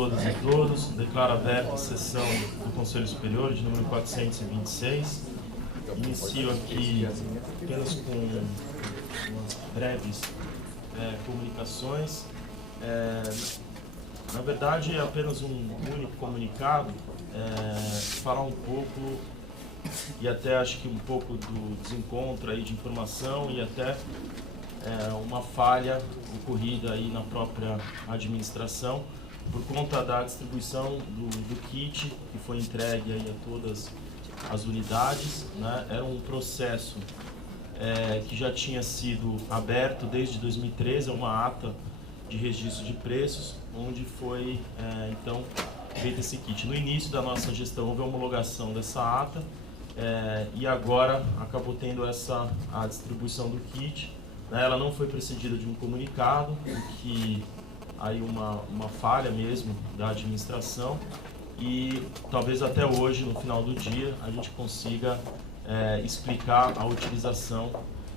todas e todos. Declaro aberta a sessão do Conselho Superior, de número 426. Inicio aqui apenas com umas breves comunicações. Na verdade, é apenas um único comunicado, falar um pouco, e até acho que um pouco do desencontro aí de informação e até uma falha ocorrida aí na própria administração por conta da distribuição do kit que foi entregue aí a todas as unidades, né? Era um processo que já tinha sido aberto desde 2013, uma ata de registro de preços, onde foi então feito esse kit. No início da nossa gestão houve a homologação dessa ata e agora acabou tendo a distribuição do kit. Ela não foi precedida de um comunicado, o que aí uma falha mesmo da administração, e talvez até hoje, no final do dia, a gente consiga explicar a utilização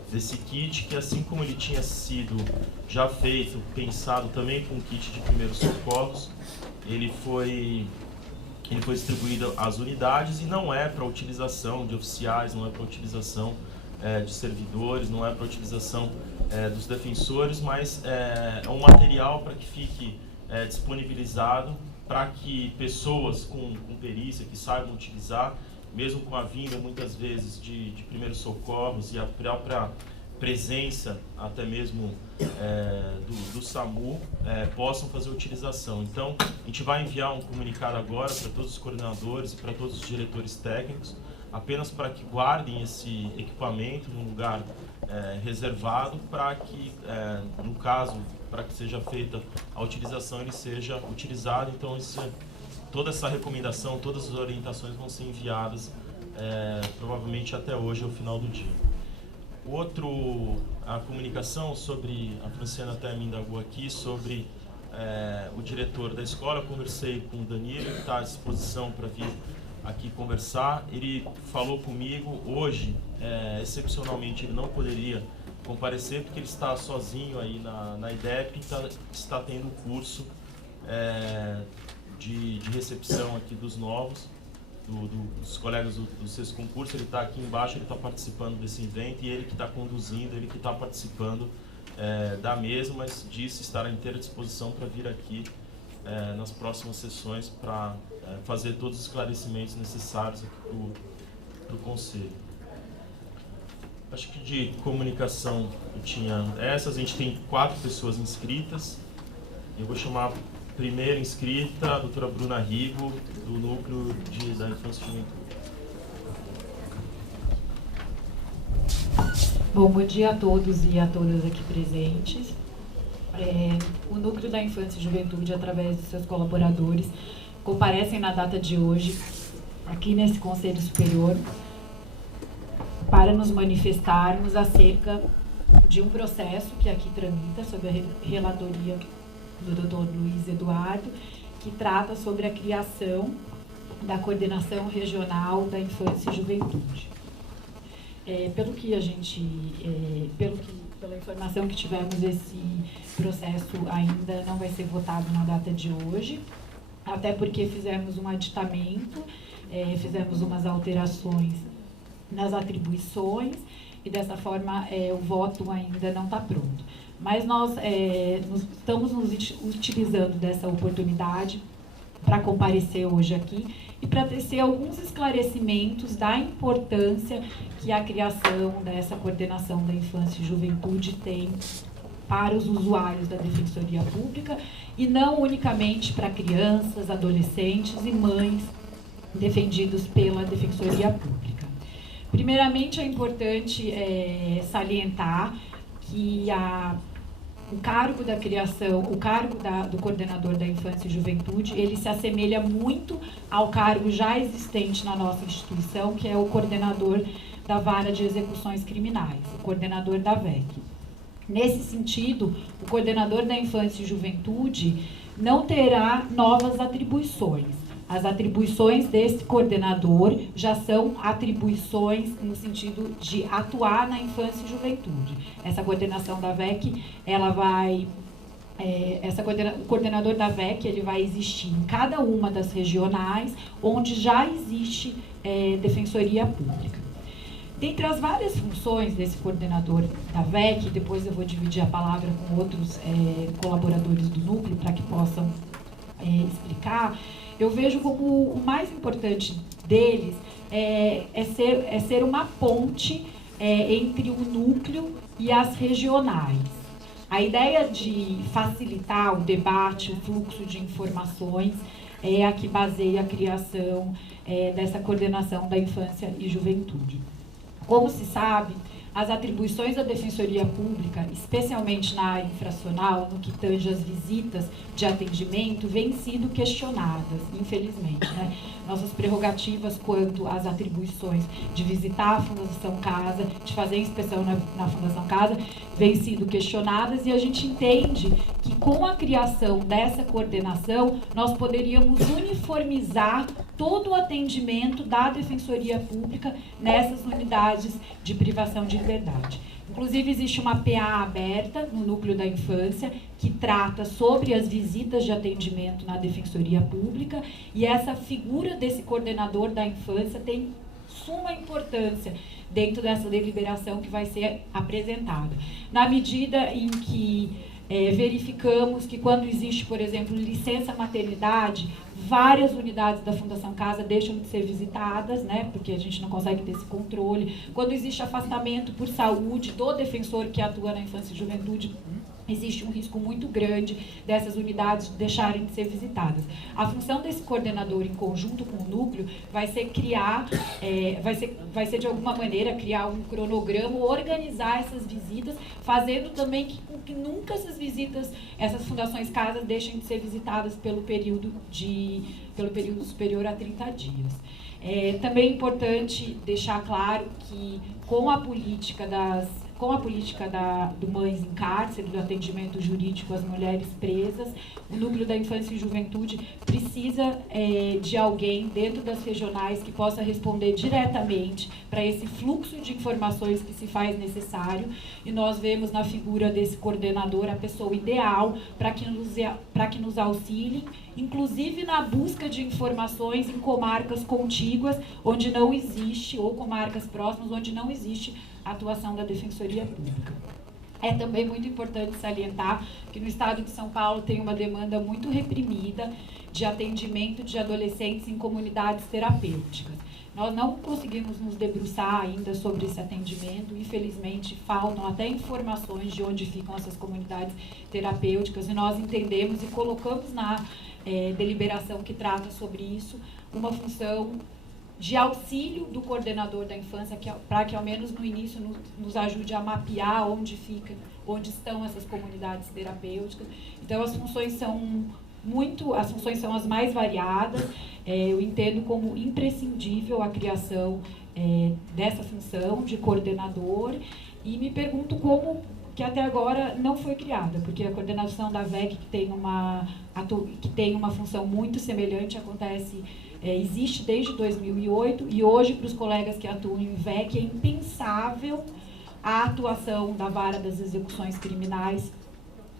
desse kit, que assim como ele tinha sido já feito, pensado também com kit de primeiros socorros, ele foi distribuído às unidades e não é para utilização de oficiais, não é para utilização de servidores, não é para utilização dos defensores, mas é um material para que fique disponibilizado para que pessoas com perícia, que saibam utilizar, mesmo com a vinda muitas vezes de primeiros socorros e a própria presença até mesmo do SAMU, possam fazer utilização. Então, a gente vai enviar um comunicado agora para todos os coordenadores e para todos os diretores técnicos, apenas para que guardem esse equipamento num lugar reservado, para que, no caso, para que seja feita a utilização, ele seja utilizado. Então, toda essa recomendação, todas as orientações vão ser enviadas provavelmente até hoje, ao final do dia. A comunicação sobre, a Franciana até me indagou aqui, sobre o diretor da escola. Eu conversei com o Danilo, que está à disposição para vir aqui conversar. Ele falou comigo hoje, excepcionalmente ele não poderia comparecer porque ele está sozinho aí na IDEP, está tendo um curso de recepção aqui dos novos, dos colegas do sexto concurso. Ele está aqui embaixo, ele está participando desse evento, e ele que está conduzindo, ele que está participando da mesa, mas disse estar à inteira disposição para vir aqui nas próximas sessões para fazer todos os esclarecimentos necessários aqui para o Conselho. Acho que de comunicação eu tinha essas. A gente tem 4 pessoas inscritas. Eu vou chamar a primeira inscrita, a doutora Bruna Rigo, do Núcleo da Infância e Juventude. Bom dia a todos e a todas aqui presentes. O Núcleo da Infância e Juventude, através dos seus colaboradores, comparecem na data de hoje, aqui nesse Conselho Superior, para nos manifestarmos acerca de um processo que aqui tramita, sob a relatoria do Dr. Luiz Eduardo, que trata sobre a criação da Coordenação Regional da Infância e Juventude. Pela informação que tivemos, esse processo ainda não vai ser votado na data de hoje, até porque fizemos um aditamento, fizemos umas alterações nas atribuições, e dessa forma o voto ainda não está pronto. Mas nós estamos nos utilizando dessa oportunidade para comparecer hoje aqui e para tecer alguns esclarecimentos da importância que a criação dessa Coordenação da Infância e Juventude tem para os usuários da Defensoria Pública, e não unicamente para crianças, adolescentes e mães defendidos pela Defensoria Pública. Primeiramente, é importante salientar que o cargo da criação, o cargo do coordenador da Infância e Juventude, ele se assemelha muito ao cargo já existente na nossa instituição, que é o coordenador da Vara de Execuções Criminais, o coordenador da VEC. Nesse sentido, o coordenador da Infância e Juventude não terá novas atribuições. As atribuições desse coordenador já são atribuições no sentido de atuar na infância e juventude. Essa coordenação da VEC, ela vai o coordenador da VEC ele vai existir em cada uma das regionais onde já existe defensoria pública. Dentre as várias funções desse coordenador da VEC, depois eu vou dividir a palavra com outros colaboradores do núcleo para que possam explicar, eu vejo como o mais importante deles é ser uma ponte entre o núcleo e as regionais. A ideia de facilitar o debate, o fluxo de informações é a que baseia a criação dessa coordenação da infância e juventude. Como se sabe, as atribuições da Defensoria Pública, especialmente na área infracional, no que tange as visitas de atendimento, vêm sido questionadas, infelizmente, né? Nossas prerrogativas quanto às atribuições de visitar a Fundação Casa, de fazer inspeção na Fundação Casa, vêm sido questionadas, e a gente entende que com a criação dessa coordenação, nós poderíamos uniformizar todo o atendimento da Defensoria Pública nessas unidades de privação de liberdade. Inclusive, existe uma PA aberta no Núcleo da Infância que trata sobre as visitas de atendimento na Defensoria Pública, e essa figura desse coordenador da infância tem suma importância dentro dessa deliberação que vai ser apresentada. Na medida em que verificamos que quando existe, por exemplo, licença maternidade, várias unidades da Fundação Casa deixam de ser visitadas, né, porque a gente não consegue ter esse controle. Quando existe afastamento por saúde do defensor que atua na infância e juventude, existe um risco muito grande dessas unidades deixarem de ser visitadas. A função desse coordenador, em conjunto com o núcleo, vai ser criar, vai ser de alguma maneira criar um cronograma, organizar essas visitas, fazendo também que nunca essas visitas, essas fundações casas deixem de ser visitadas pelo período superior a 30 dias. Também é importante deixar claro que com a política do Mães em Cárcere, do atendimento jurídico às mulheres presas, o Núcleo da Infância e Juventude precisa de alguém dentro das regionais que possa responder diretamente para esse fluxo de informações que se faz necessário, e nós vemos na figura desse coordenador a pessoa ideal para que nos auxiliem, inclusive na busca de informações em comarcas contíguas, onde não existe, ou comarcas próximas, onde não existe a atuação da Defensoria Pública. É também muito importante salientar que no estado de São Paulo tem uma demanda muito reprimida de atendimento de adolescentes em comunidades terapêuticas. Nós não conseguimos nos debruçar ainda sobre esse atendimento, infelizmente faltam até informações de onde ficam essas comunidades terapêuticas, e nós entendemos e colocamos na deliberação que trata sobre isso uma função de auxílio do coordenador da infância, para que ao menos no início nos ajude a mapear onde estão essas comunidades terapêuticas. Então as funções são as mais variadas. Eu entendo como imprescindível a criação dessa função de coordenador, e me pergunto como que até agora não foi criada, porque a coordenação da VEC, que tem uma função muito semelhante, existe desde 2008, e hoje, para os colegas que atuam em VEC, é impensável a atuação da vara das execuções criminais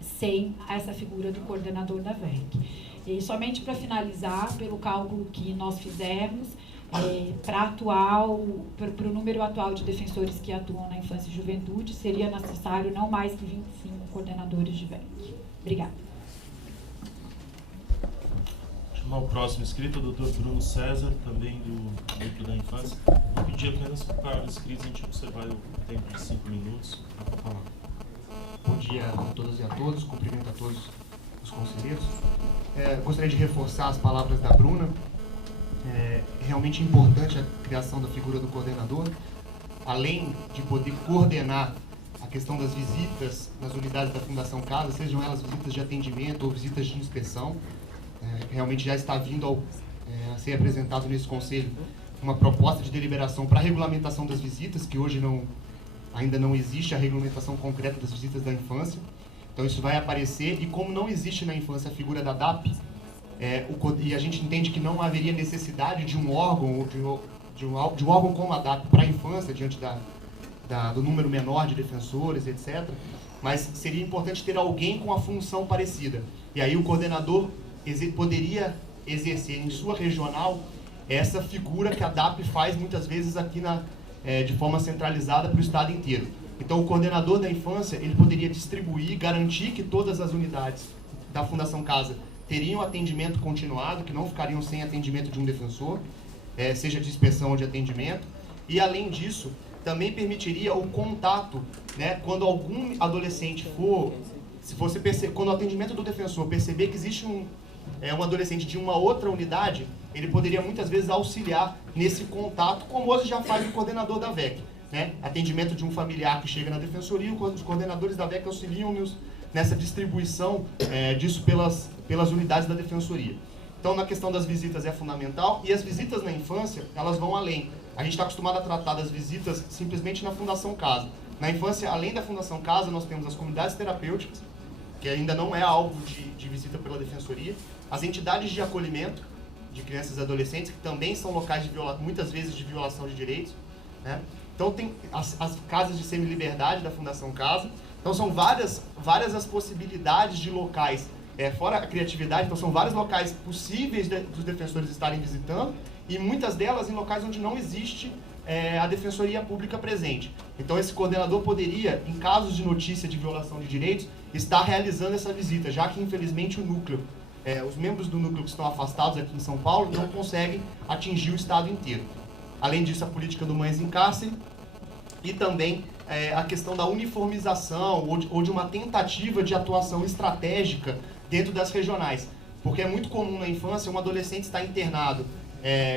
sem essa figura do coordenador da VEC. E somente para finalizar, pelo cálculo que nós fizemos, para o número atual de defensores que atuam na infância e juventude, seria necessário não mais que 25 coordenadores de VEC. Obrigada. Chamar o próximo inscrito, o Dr. Bruno César, também do Núcleo da Infância. Vou pedir apenas para os inscritos a gente observar o tempo de 5 minutos para falar. Bom dia a todas e a todos, cumprimento a todos os conselheiros. Gostaria de reforçar as palavras da Bruna. É realmente importante a criação da figura do coordenador, além de poder coordenar a questão das visitas nas unidades da Fundação Casa, sejam elas visitas de atendimento ou visitas de inspeção. Realmente já está vindo a ser apresentado nesse conselho uma proposta de deliberação para a regulamentação das visitas, que hoje ainda não existe a regulamentação concreta das visitas da infância. Então isso vai aparecer, e como não existe na infância a figura da DAP, e a gente entende que não haveria necessidade de um órgão, de um órgão como a DAP para a infância, diante do número menor de defensores, etc., mas seria importante ter alguém com a função parecida. E aí o coordenador poderia exercer em sua regional essa figura que a DAP faz muitas vezes aqui de forma centralizada para o estado inteiro. Então o coordenador da infância, ele poderia distribuir, garantir que todas as unidades da Fundação Casa teriam atendimento continuado, que não ficariam sem atendimento de um defensor, seja de inspeção ou de atendimento, e além disso, também permitiria o contato, né, quando algum adolescente quando o atendimento do defensor perceber que existe um adolescente de uma outra unidade, ele poderia muitas vezes auxiliar nesse contato, como hoje já faz o coordenador da VEC, né? Atendimento de um familiar que chega na defensoria, os coordenadores da VEC auxiliam-nos nessa distribuição disso pelas unidades da defensoria. Então, na questão das visitas é fundamental, e as visitas na infância, elas vão além. A gente está acostumado a tratar das visitas simplesmente na Fundação Casa. Na infância, além da Fundação Casa, nós temos as comunidades terapêuticas, que ainda não é alvo de visita pela defensoria, as entidades de acolhimento de crianças e adolescentes, que também são locais muitas vezes de violação de direitos, né? Então tem as casas de semi-liberdade da Fundação Casa. Então são várias as possibilidades de locais, fora a criatividade, então são vários locais possíveis dos defensores estarem visitando, e muitas delas em locais onde não existe a defensoria pública presente. Então esse coordenador poderia, em casos de notícia de violação de direitos, estar realizando essa visita, já que infelizmente o núcleo, os membros do núcleo que estão afastados aqui em São Paulo não conseguem atingir o estado inteiro. Além disso, a política do Mães em Cárcere e também a questão da uniformização ou de uma tentativa de atuação estratégica dentro das regionais. Porque é muito comum na infância um adolescente estar internado,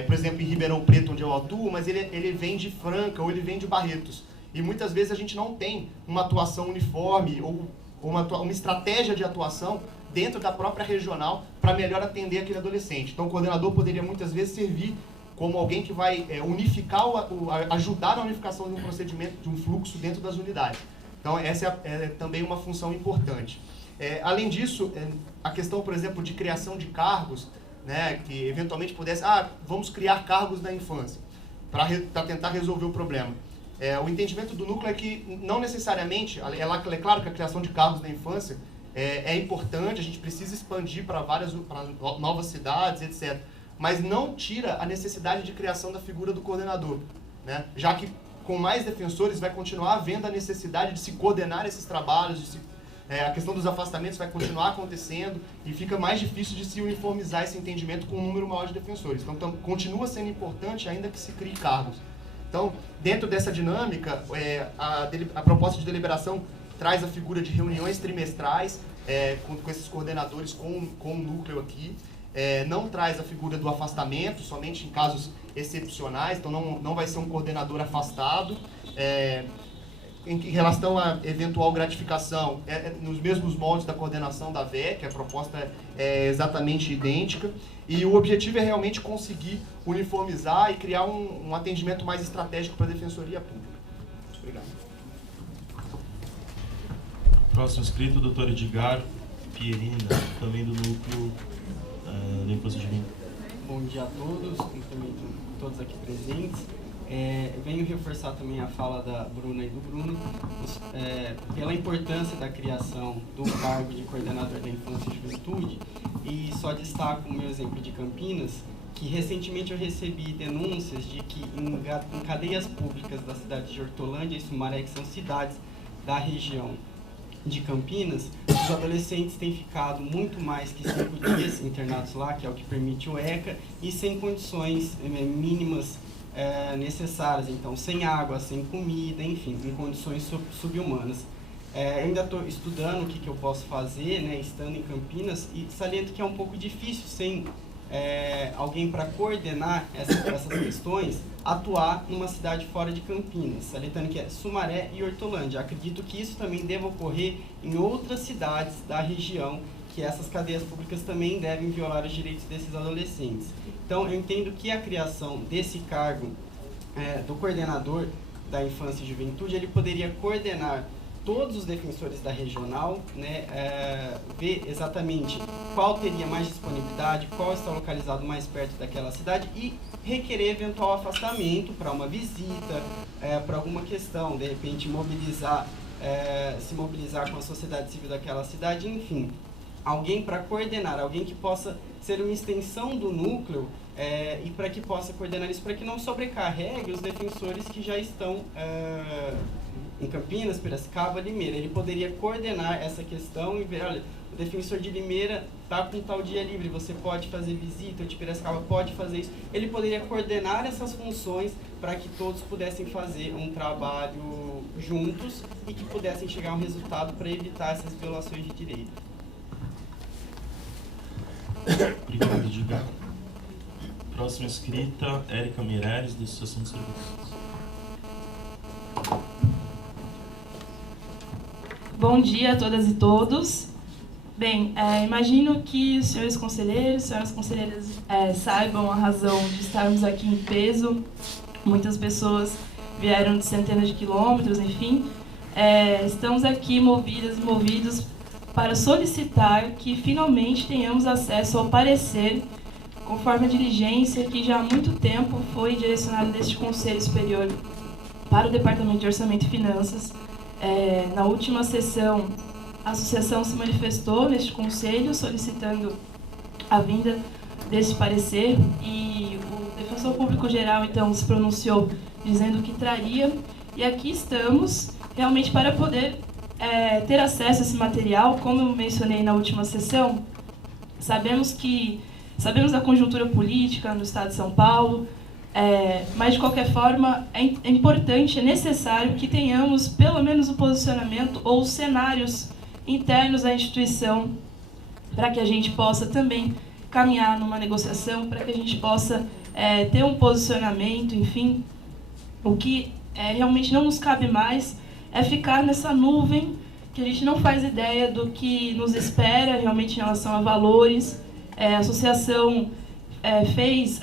por exemplo, em Ribeirão Preto, onde eu atuo, mas ele vem de Franca ou ele vem de Barretos. E muitas vezes a gente não tem uma atuação uniforme ou uma estratégia de atuação dentro da própria regional para melhor atender aquele adolescente. Então o coordenador poderia muitas vezes servir como alguém que vai unificar, ajudar na unificação de um procedimento, de um fluxo dentro das unidades. Então essa é também uma função importante. Além disso, a questão, por exemplo, de criação de cargos, né, que eventualmente pudesse, vamos criar cargos na infância, para tentar resolver o problema. O entendimento do núcleo é que não necessariamente, é claro que a criação de cargos na infância é importante, a gente precisa expandir para novas cidades, etc. Mas não tira a necessidade de criação da figura do coordenador, né? Já que com mais defensores vai continuar havendo a necessidade de se coordenar esses trabalhos, a questão dos afastamentos vai continuar acontecendo e fica mais difícil de se uniformizar esse entendimento com um número maior de defensores. Então continua sendo importante ainda que se crie cargos. Então, dentro dessa dinâmica, a proposta de deliberação traz a figura de reuniões trimestrais com esses coordenadores com o núcleo aqui. Não traz a figura do afastamento, somente em casos excepcionais, então não vai ser um coordenador afastado. Em relação à eventual gratificação, nos mesmos moldes da coordenação da VEC, a proposta é exatamente idêntica, e o objetivo é realmente conseguir uniformizar e criar um atendimento mais estratégico para a Defensoria Pública. Obrigado. Próximo inscrito, doutor Edgar Pierina, também do núcleo da Infância Juvenil. Bom dia a todos, cumprimento todos aqui presentes. Venho reforçar também a fala da Bruna e do Bruno, pela importância da criação do cargo de coordenador da Infância e Juventude, e só destaco o meu exemplo de Campinas, que recentemente eu recebi denúncias de que em cadeias públicas da cidade de Hortolândia e Sumaré, que são cidades da região de Campinas, os adolescentes têm ficado muito mais que 5 dias internados lá, que é o que permite o ECA, e sem condições mínimas necessárias, então sem água, sem comida, enfim, em condições subhumanas. Ainda estou estudando o que eu posso fazer, né, estando em Campinas, e saliento que é um pouco difícil, sem alguém para coordenar essas questões, atuar numa cidade fora de Campinas, salientando que é Sumaré e Hortolândia. Acredito que isso também deva ocorrer em outras cidades da região, que essas cadeias públicas também devem violar os direitos desses adolescentes. Então, eu entendo que a criação desse cargo do coordenador da Infância e Juventude, ele poderia coordenar todos os defensores da regional, né, ver exatamente qual teria mais disponibilidade, qual está localizado mais perto daquela cidade e requerer eventual afastamento para uma visita, para alguma questão, de repente mobilizar se mobilizar com a sociedade civil daquela cidade, enfim. Alguém para coordenar, alguém que possa ser uma extensão do núcleo e para que possa coordenar isso, para que não sobrecarregue os defensores que já estão em Campinas, Piracicaba, Limeira. Ele poderia coordenar essa questão e ver, olha, o defensor de Limeira está com tal dia livre, você pode fazer visita, o de Piracicaba pode fazer isso. Ele poderia coordenar essas funções para que todos pudessem fazer um trabalho juntos e que pudessem chegar a um resultado para evitar essas violações de direito. Obrigado, Edgar. Próxima escrita, Érica Meireles, da Associação de Servidores. Bom dia a todas e todos. Bem, imagino que os senhores conselheiros, senhoras conselheiras saibam a razão de estarmos aqui em peso. Muitas pessoas vieram de centenas de quilômetros, enfim. Estamos aqui movidas e movidos para solicitar que finalmente tenhamos acesso ao parecer, conforme a diligência que já há muito tempo foi direcionada deste Conselho Superior para o Departamento de Orçamento e Finanças. Na última sessão, a associação se manifestou neste conselho solicitando a vinda deste parecer e o defensor público geral então se pronunciou dizendo que traria, e aqui estamos realmente para poder ter acesso a esse material. Como eu mencionei na última sessão, sabemos da conjuntura política no estado de São Paulo, mas de qualquer forma é importante, é necessário que tenhamos pelo menos o posicionamento ou os cenários internos da instituição para que a gente possa também caminhar numa negociação, para que a gente possa ter um posicionamento, enfim. O que realmente não nos cabe mais é ficar nessa nuvem que a gente não faz ideia do que nos espera realmente em relação a valores. A associação fez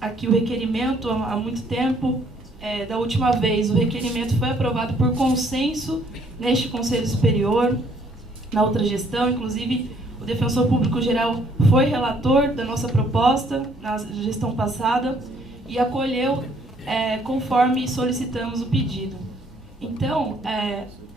aqui o requerimento há muito tempo. Da última vez, o requerimento foi aprovado por consenso neste Conselho Superior, na outra gestão. Inclusive, o Defensor Público Geral foi relator da nossa proposta na gestão passada e acolheu conforme solicitamos o pedido. Então,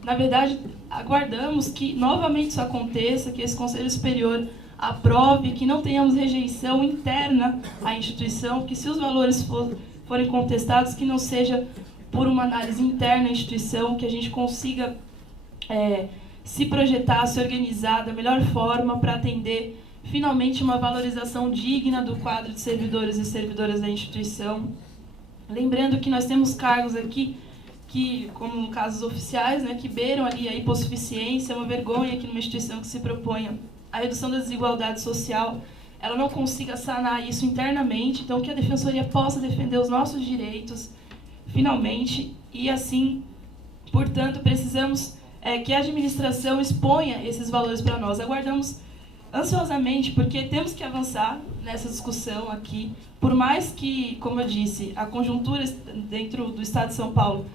na verdade, aguardamos que novamente isso aconteça, que esse Conselho Superior aprove, que não tenhamos rejeição interna à instituição, que se os valores forem contestados, que não seja por uma análise interna à instituição, que a gente consiga se projetar, se organizar da melhor forma para atender finalmente uma valorização digna do quadro de servidores e servidoras da instituição. Lembrando que nós temos cargos aqui que, como casos oficiais, que beiram ali a hipossuficiência. É uma vergonha que numa instituição que se proponha a redução da desigualdade social, ela não consiga sanar isso internamente. Então, que a Defensoria possa defender os nossos direitos, finalmente, e assim, portanto, precisamos que a administração exponha esses valores para nós. Aguardamos ansiosamente, porque temos que avançar nessa discussão aqui, por mais que, como eu disse, a conjuntura dentro do Estado de São Paulo,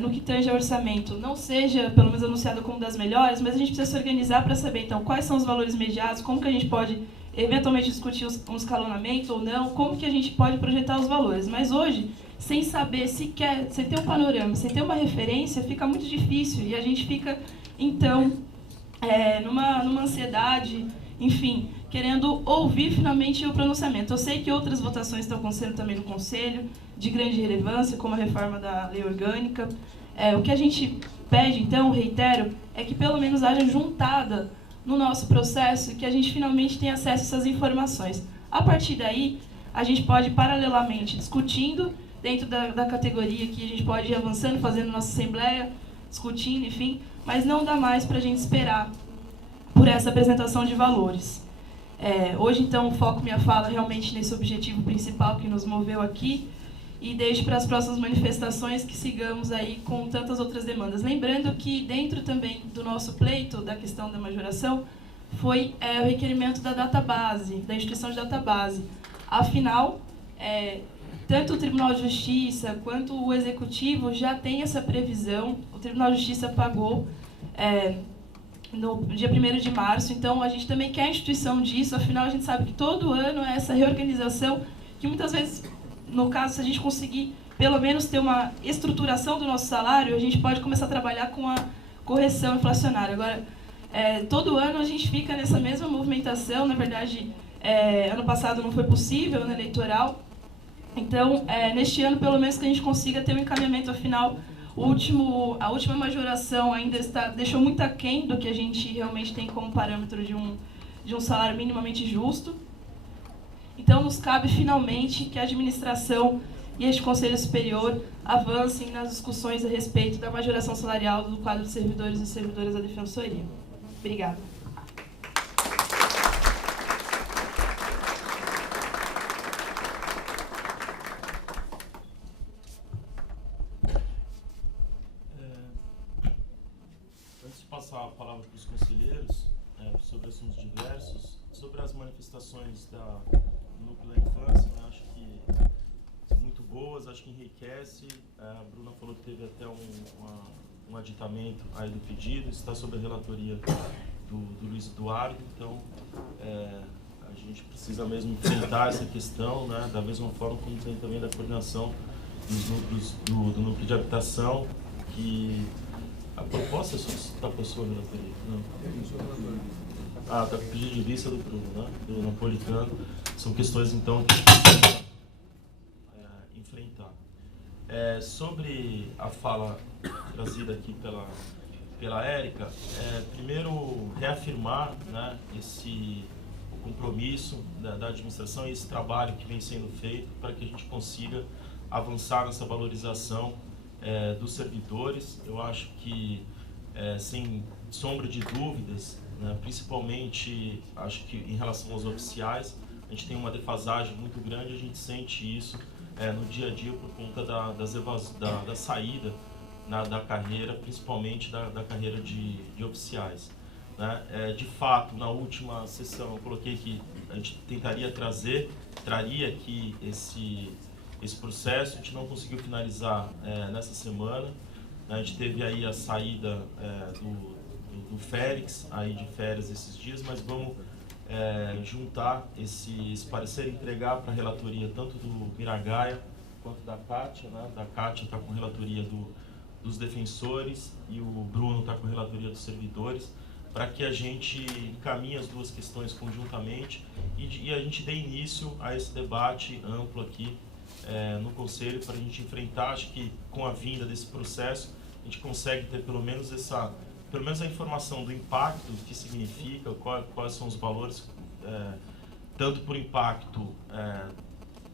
no que tange ao orçamento, não seja, pelo menos, anunciada como das melhores, mas a gente precisa se organizar para saber, então, quais são os valores mediados, como que a gente pode, eventualmente, discutir um escalonamento ou não, como que a gente pode projetar os valores. Mas hoje, sem saber sequer, sem ter um panorama, sem ter uma referência, fica muito difícil, e a gente fica, então, numa ansiedade, enfim, querendo ouvir finalmente o pronunciamento. Eu sei que outras votações estão acontecendo também no Conselho, de grande relevância, como a reforma da lei orgânica. O que a gente pede, então, reitero, é que pelo menos haja juntada no nosso processo, que a gente finalmente tenha acesso a essas informações. A partir daí, a gente pode, paralelamente, discutindo dentro da categoria, que a gente pode ir avançando, fazendo nossa assembleia, discutindo, enfim, mas não dá mais para a gente esperar por essa apresentação de valores. Hoje, então, foco minha fala realmente nesse objetivo principal que nos moveu aqui, e deixo para as próximas manifestações que sigamos aí com tantas outras demandas. Lembrando que dentro também do nosso pleito, da questão da majoração, foi o requerimento da database, da instituição de database. Afinal, tanto o Tribunal de Justiça quanto o Executivo já tem essa previsão. O Tribunal de Justiça pagou no dia 1º de março, então a gente também quer a instituição disso. Afinal, a gente sabe que todo ano é essa reorganização, que muitas vezes, no caso, se a gente conseguir pelo menos ter uma estruturação do nosso salário, a gente pode começar a trabalhar com a correção inflacionária. Agora, todo ano a gente fica nessa mesma movimentação. Na verdade, ano passado não foi possível, no eleitoral. Então, neste ano, pelo menos que a gente consiga ter um encaminhamento. Afinal, a última majoração ainda deixou muito aquém do que a gente realmente tem como parâmetro de um salário minimamente justo. Então, nos cabe finalmente que a administração e este Conselho Superior avancem nas discussões a respeito da majoração salarial do quadro de servidores e servidoras da Defensoria. Obrigada. Antes de passar a palavra para os conselheiros, sobre assuntos diversos, sobre as manifestações do Núcleo da Infância, né, acho que são muito boas, acho que enriquece. A Bruna falou que teve até um aditamento aí do pedido, está sob a relatoria do Luiz Eduardo, então a gente precisa mesmo enfrentar essa questão, né, da mesma forma como tem também da coordenação dos núcleos do núcleo de habitação, que a proposta está com a sua relatoria? Não. Está com o pedido de vista do Bruno, né, do Napolitano. São questões, então, que a gente precisa enfrentar. Sobre a fala trazida aqui pela Érica, primeiro reafirmar, né, o compromisso da administração e esse trabalho que vem sendo feito para que a gente consiga avançar nessa valorização dos servidores. Eu acho que, sem sombra de dúvidas, né, principalmente acho que em relação aos oficiais, a gente tem uma defasagem muito grande, a gente sente isso no dia a dia por conta da saída da carreira, principalmente da carreira de oficiais, né? De fato, na última sessão eu coloquei que a gente traria aqui esse processo. A gente não conseguiu finalizar nessa semana. A gente teve aí a saída do Félix aí de férias esses dias, mas vamos juntar esse parecer e entregar para a relatoria tanto do Miragaia quanto da Kátia, né? Da Kátia está com relatoria dos defensores e o Bruno está com relatoria dos servidores, para que a gente encaminhe as duas questões conjuntamente e a gente dê início a esse debate amplo aqui no Conselho, para a gente enfrentar. Acho que com a vinda desse processo a gente consegue ter pelo menos a informação do impacto, do que significa, quais são os valores, tanto por impacto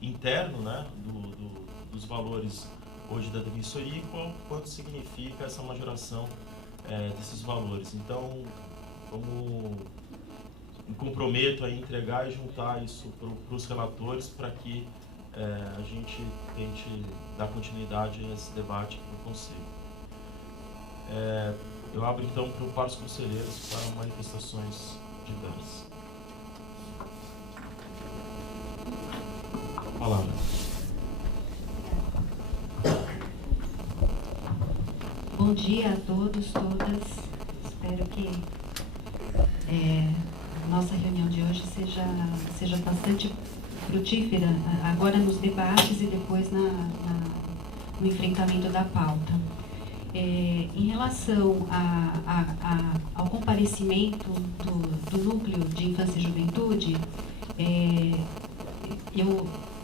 interno, né, dos valores hoje da Defensoria, quanto significa essa majoração desses valores. Então, me comprometo a entregar e juntar isso para os relatores, para que a gente tente dar continuidade a esse debate aqui no Conselho. Eu abro então para os conselheiros para manifestações diversas. Palavra. Bom dia a todos, todas. Espero que a nossa reunião de hoje seja bastante frutífera, agora nos debates e depois no enfrentamento da pauta. Em relação ao comparecimento do Núcleo de Infância e Juventude,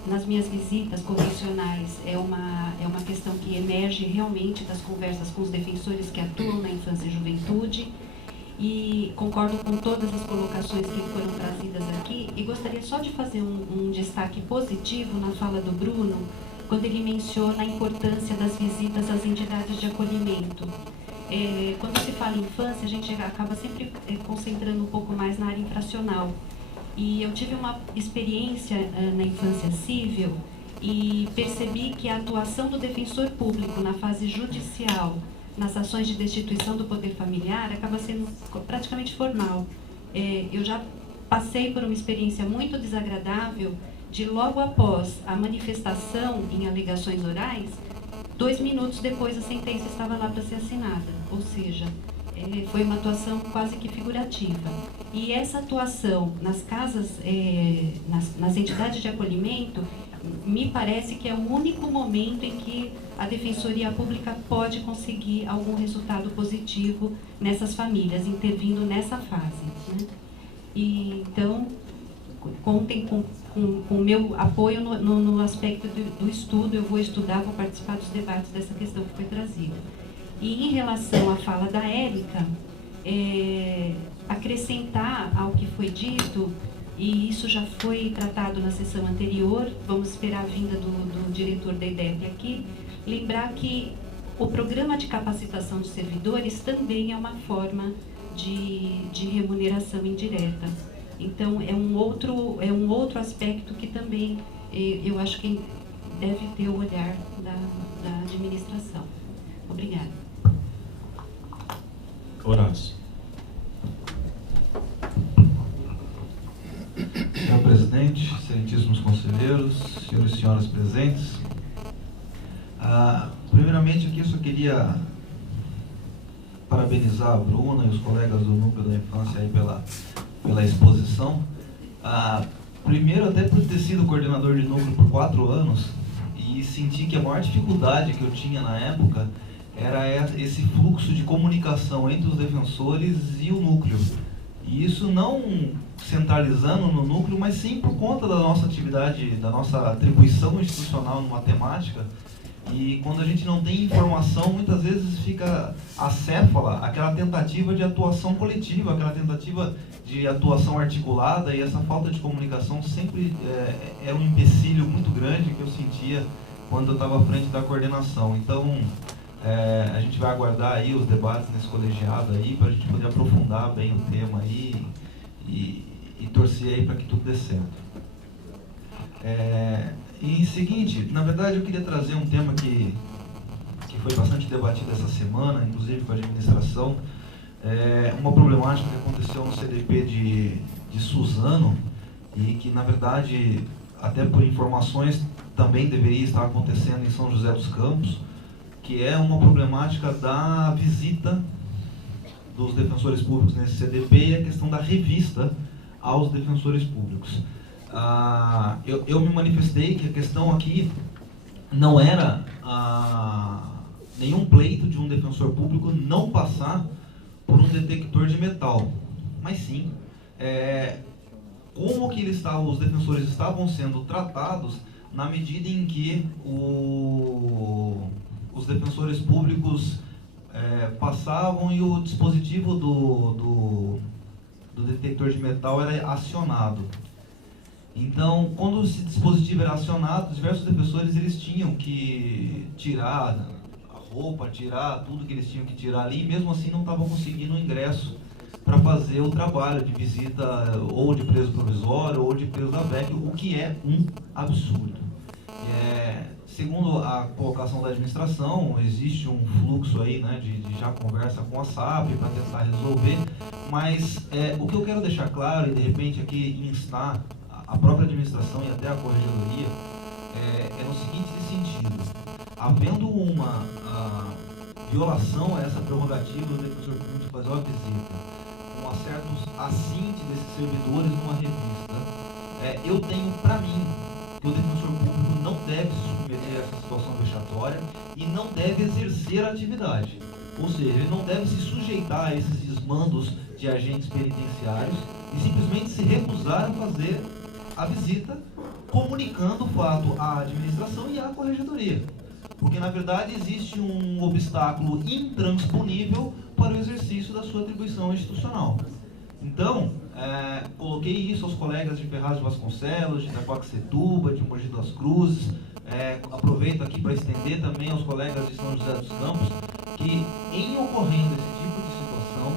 nas minhas visitas convencionais, é uma questão que emerge realmente das conversas com os defensores que atuam na infância e juventude, e concordo com todas as colocações que foram trazidas aqui, e gostaria só de fazer um destaque positivo na fala do Bruno, quando ele menciona a importância das visitas às entidades de acolhimento. Quando se fala em infância, a gente acaba sempre concentrando um pouco mais na área infracional. E eu tive uma experiência na infância civil e percebi que a atuação do defensor público na fase judicial, nas ações de destituição do poder familiar, acaba sendo praticamente formal. Eu já passei por uma experiência muito desagradável de, logo após a manifestação em alegações orais, 2 minutos depois a sentença estava lá para ser assinada. Ou seja, foi uma atuação quase que figurativa. E essa atuação nas casas, nas entidades de acolhimento, me parece que é o único momento em que a Defensoria Pública pode conseguir algum resultado positivo nessas famílias, intervindo nessa fase, né? E, então, contem com o meu apoio no aspecto do estudo. Eu vou estudar, vou participar dos debates dessa questão que foi trazida. E em relação à fala da Érica, acrescentar ao que foi dito, e isso já foi tratado na sessão anterior, vamos esperar a vinda do diretor da IDEP aqui, lembrar que o programa de capacitação dos servidores também é uma forma de remuneração indireta. Então, é um outro aspecto que também eu acho que deve ter o olhar da administração. Obrigada. Horácio. Senhor presidente, excelentíssimos conselheiros, senhores e senhoras presentes. Primeiramente, aqui eu só queria parabenizar a Bruna e os colegas do Núcleo da Infância aí pela exposição. Primeiro, até por ter sido coordenador de núcleo por 4 anos e senti que a maior dificuldade que eu tinha na época era esse fluxo de comunicação entre os defensores e o núcleo. E isso não centralizando no núcleo, mas sim por conta da nossa atividade, da nossa atribuição institucional numa temática. E quando a gente não tem informação, muitas vezes fica acéfala aquela tentativa de atuação coletiva, aquela tentativa de atuação articulada, e essa falta de comunicação sempre é um empecilho muito grande que eu sentia quando eu estava à frente da coordenação. Então, a gente vai aguardar aí os debates nesse colegiado aí para a gente poder aprofundar bem o tema aí e torcer aí para que tudo dê certo. E seguinte, na verdade eu queria trazer um tema que foi bastante debatido essa semana, inclusive com a administração, uma problemática que aconteceu no CDP de Suzano e que na verdade, até por informações, também deveria estar acontecendo em São José dos Campos, que é uma problemática da visita dos defensores públicos nesse CDP e a questão da revista aos defensores públicos. Eu me manifestei que a questão aqui não era nenhum pleito de um defensor público não passar por um detector de metal, mas sim como que os defensores estavam sendo tratados na medida em que os defensores públicos passavam e o dispositivo do detector de metal era acionado. Então, quando esse dispositivo era acionado, diversos defensores eles tinham que tirar a roupa, tirar tudo que eles tinham que tirar ali, e mesmo assim não estavam conseguindo o ingresso para fazer o trabalho de visita ou de preso provisório ou de preso da VEC, o que é um absurdo. Segundo a colocação da administração, existe um fluxo aí, né, de já conversa com a SAP para tentar resolver, mas o que eu quero deixar claro e de repente aqui instar a própria administração e até a corregedoria é no seguinte sentido: havendo uma violação a essa prerrogativa do defensor público de fazer uma visita, com um certo assinte desses servidores numa revista, eu tenho para mim que o defensor público não deve se submeter a essa situação vexatória e não deve exercer a atividade. Ou seja, ele não deve se sujeitar a esses desmandos de agentes penitenciários e simplesmente se recusar a fazer a visita, comunicando o fato à administração e à corregedoria. Porque, na verdade, existe um obstáculo intransponível para o exercício da sua atribuição institucional. Então, coloquei isso aos colegas de Ferraz de Vasconcelos, de Itaquaquecetuba, de Mogi das Cruzes. Aproveito aqui para estender também aos colegas de São José dos Campos que, em ocorrendo esse tipo de situação,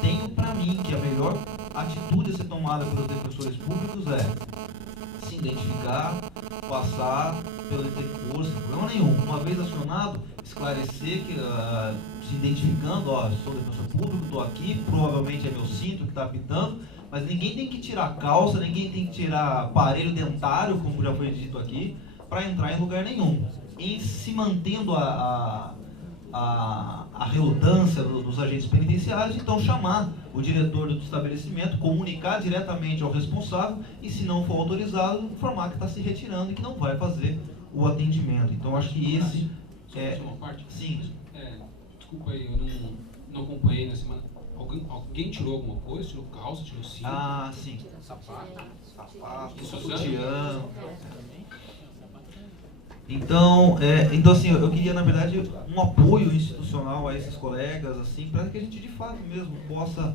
tenho para mim que a melhor atitude a ser tomada pelos defensores públicos é se identificar, passar pelo detector, sem problema nenhum. Uma vez acionado, esclarecer que, se identificando, sou defensor público, estou aqui, provavelmente é meu cinto que está apitando, mas ninguém tem que tirar calça, ninguém tem que tirar aparelho dentário, como já foi dito aqui, para entrar em lugar nenhum. Em se mantendo a relutância dos agentes penitenciários, então chamar o diretor do estabelecimento, comunicar diretamente ao responsável e, se não for autorizado, informar que está se retirando e que não vai fazer o atendimento. Então, acho que esse é... Uma parte? Sim. Desculpa aí, eu não acompanhei na semana. Alguém tirou alguma coisa? Tirou calça, tirou cinto? Ah, sim. Sapato, sutiã. Então, assim, eu queria, na verdade, um apoio institucional a esses colegas, assim, para que a gente, de fato, mesmo possa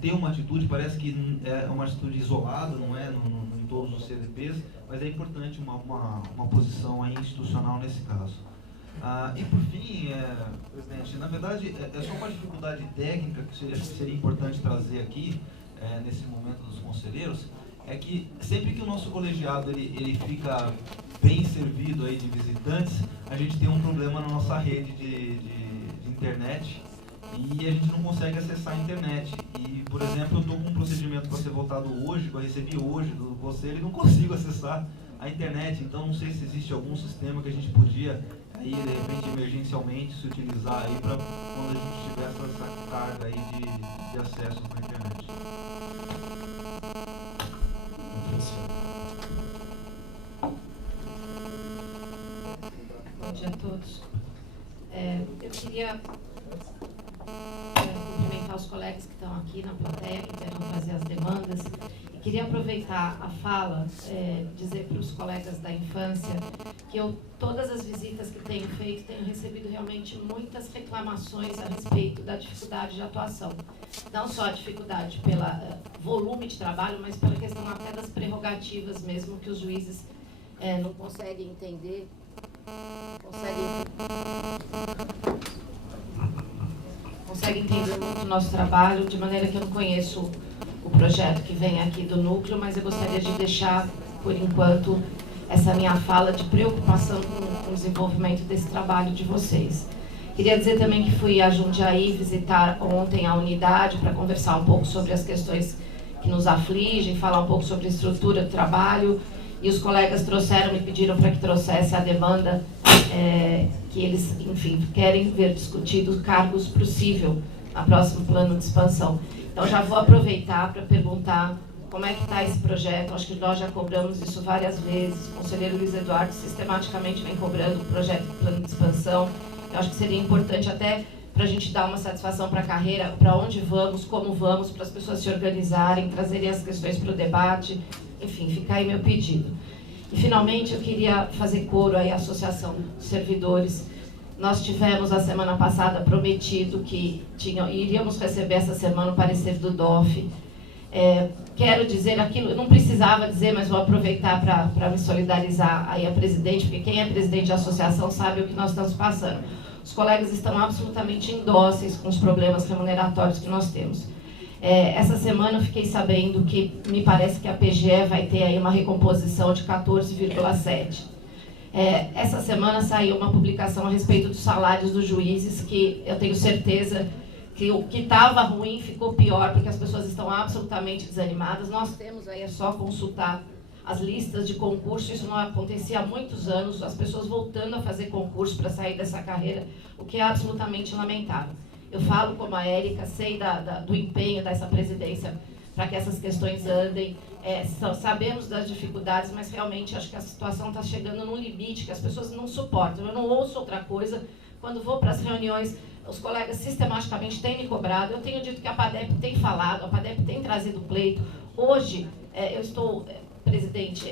ter uma atitude. Parece que é uma atitude isolada, não é em todos os CDPs, mas é importante uma posição aí institucional nesse caso. E, por fim, presidente, na verdade, é só uma dificuldade técnica que seria importante trazer aqui, nesse momento dos conselheiros, é que sempre que o nosso colegiado ele fica bem servido aí de visitantes, a gente tem um problema na nossa rede de internet e a gente não consegue acessar a internet. E, por exemplo, eu estou com um procedimento para ser votado hoje, que eu recebi hoje do conselho, e não consigo acessar a internet. Então, não sei se existe algum sistema que a gente podia, aí, de repente, emergencialmente, se utilizar aí para quando a gente tiver essa carga aí de acesso para a internet. Bom dia a todos. Eu queria cumprimentar os colegas que estão aqui na plateia, que vieram trazer as demandas. E queria aproveitar a fala, dizer para os colegas da infância que todas as visitas que tenho feito, tenho recebido realmente muitas reclamações a respeito da dificuldade de atuação. Não só a dificuldade pelo volume de trabalho, mas pela questão até das prerrogativas mesmo, que os juízes não conseguem entender. Conseguem entender muito o nosso trabalho, de maneira que eu não conheço o projeto que vem aqui do núcleo, mas eu gostaria de deixar, por enquanto, essa minha fala de preocupação com o desenvolvimento desse trabalho de vocês. Queria dizer também que fui a Jundiaí visitar ontem a unidade para conversar um pouco sobre as questões que nos afligem, falar um pouco sobre a estrutura do trabalho, e os colegas me pediram para que trouxesse a demanda que eles, enfim, querem ver discutido cargos possível no próximo plano de expansão. Então, já vou aproveitar para perguntar como é que está esse projeto. Acho que nós já cobramos isso várias vezes. O conselheiro Luiz Eduardo sistematicamente vem cobrando o projeto do plano de expansão. Eu acho que seria importante até para a gente dar uma satisfação para a carreira, para onde vamos, como vamos, para as pessoas se organizarem, trazerem as questões para o debate. Enfim, fica aí meu pedido. E, finalmente, eu queria fazer coro aí à Associação dos Servidores. Nós tivemos, a semana passada, prometido que iríamos receber essa semana o parecer do DOF. Quero dizer aquilo, eu não precisava dizer, mas vou aproveitar para me solidarizar aí a presidente, porque quem é presidente da associação sabe o que nós estamos passando. Os colegas estão absolutamente indóceis com os problemas remuneratórios que nós temos. Essa semana eu fiquei sabendo que me parece que a PGE vai ter aí uma recomposição de 14,7. Essa semana saiu uma publicação a respeito dos salários dos juízes, que eu tenho certeza que o que estava ruim ficou pior, porque as pessoas estão absolutamente desanimadas. Nós temos aí, é só consultar as listas de concurso, isso não acontecia há muitos anos, as pessoas voltando a fazer concurso para sair dessa carreira, o que é absolutamente lamentável. Eu falo como a Érica, sei do empenho dessa presidência para que essas questões andem, sabemos das dificuldades, mas realmente acho que a situação está chegando num limite que as pessoas não suportam. Eu não ouço outra coisa. Quando vou para as reuniões, os colegas sistematicamente têm me cobrado. Eu tenho dito que a PADEP tem falado, a PADEP tem trazido pleito. Hoje, eu estou, presidente,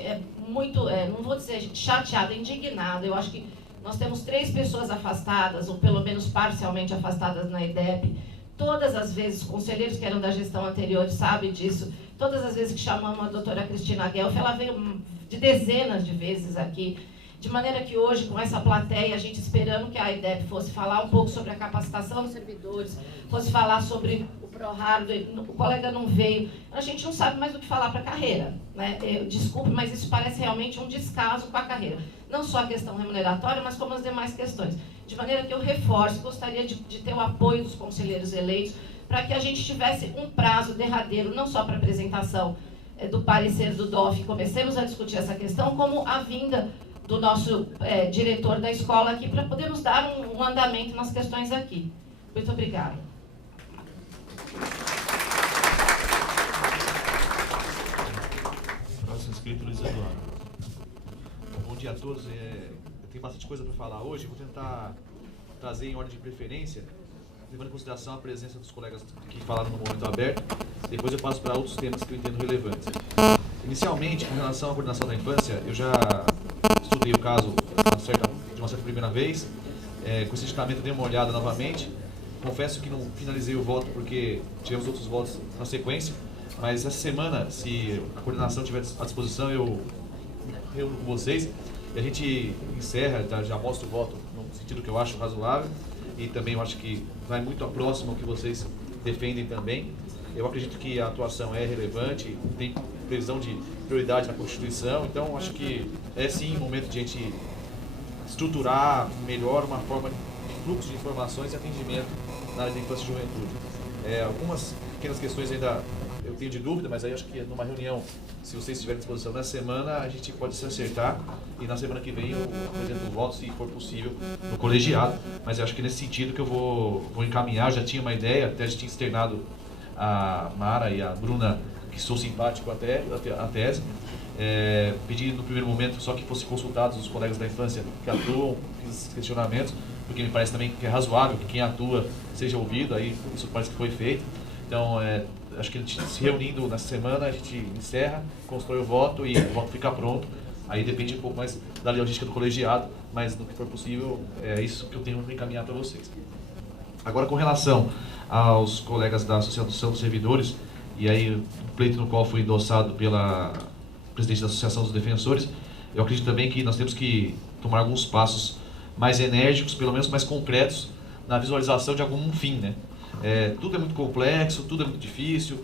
muito, não vou dizer chateada, indignada. Eu acho que nós temos 3 pessoas afastadas, ou pelo menos parcialmente afastadas na IDEP. Todas as vezes, conselheiros que eram da gestão anterior sabem disso, todas as vezes que chamamos a doutora Cristina Guelph, ela veio de dezenas de vezes aqui, de maneira que hoje, com essa plateia, a gente esperando que a IDEP fosse falar um pouco sobre a capacitação dos servidores, fosse falar sobre o ProHardware, o colega não veio, a gente não sabe mais o que falar para a carreira, né? Desculpe, mas isso parece realmente um descaso com a carreira. Não só a questão remuneratória, mas como as demais questões. De maneira que eu reforço, gostaria de ter o apoio dos conselheiros eleitos, para que a gente tivesse um prazo derradeiro, não só para a apresentação do parecer do DOF, comecemos a discutir essa questão, como a vinda do nosso diretor da escola aqui para podermos dar um andamento nas questões aqui. Muito obrigada. Próximo inscrito, Luiz Eduardo. Bom dia a todos. Eu tenho bastante coisa para falar hoje. Vou tentar trazer em ordem de preferência, levando em consideração a presença dos colegas que falaram no momento aberto. Depois eu passo para outros temas que eu entendo relevantes. Inicialmente, com relação à coordenação da infância, eu já estudei o caso de uma certa primeira vez. Com esse editamento eu dei uma olhada novamente. Confesso que não finalizei o voto porque tivemos outros votos na sequência, mas essa semana, se a coordenação estiver à disposição, eu me reúno com vocês e a gente encerra, já mostro o voto no sentido que eu acho razoável e também eu acho que vai muito próximo ao que vocês defendem também. Eu acredito que a atuação é relevante, tem previsão de prioridade na Constituição, então acho que é sim um momento de a gente estruturar melhor uma forma de fluxo de informações e atendimento na área da infância e juventude. Algumas pequenas questões ainda eu tenho de dúvida, mas aí acho que numa reunião, se vocês estiverem à disposição nessa semana, a gente pode se acertar e na semana que vem eu apresento o voto, se for possível, no colegiado. Mas eu acho que nesse sentido que eu vou encaminhar, já tinha uma ideia, até já tinha externado a Mara e a Bruna, que sou simpático até a tese. Pedi no primeiro momento só que fossem consultados os colegas da infância que atuam, fiz esses questionamentos, porque me parece também que é razoável que quem atua seja ouvido, aí isso parece que foi feito. Então, acho que a gente se reunindo nessa semana, a gente encerra, constrói o voto e o voto fica pronto. Aí depende um pouco mais da logística do colegiado, mas no que for possível, é isso que eu tenho para encaminhar para vocês. Agora, com relação aos colegas da Associação dos Servidores, e aí o pleito no qual foi endossado pela presidente da Associação dos Defensores, eu acredito também que nós temos que tomar alguns passos mais enérgicos, pelo menos mais concretos, na visualização de algum fim, né? Tudo é muito complexo, tudo é muito difícil,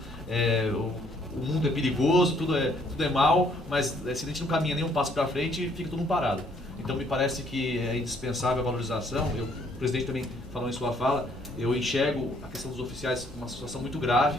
o mundo é perigoso, tudo é mal, mas se a gente não caminha nenhum passo para frente, fica tudo parado. Então me parece que é indispensável a valorização. O presidente também falou em sua fala, eu enxergo a questão dos oficiais uma situação muito grave,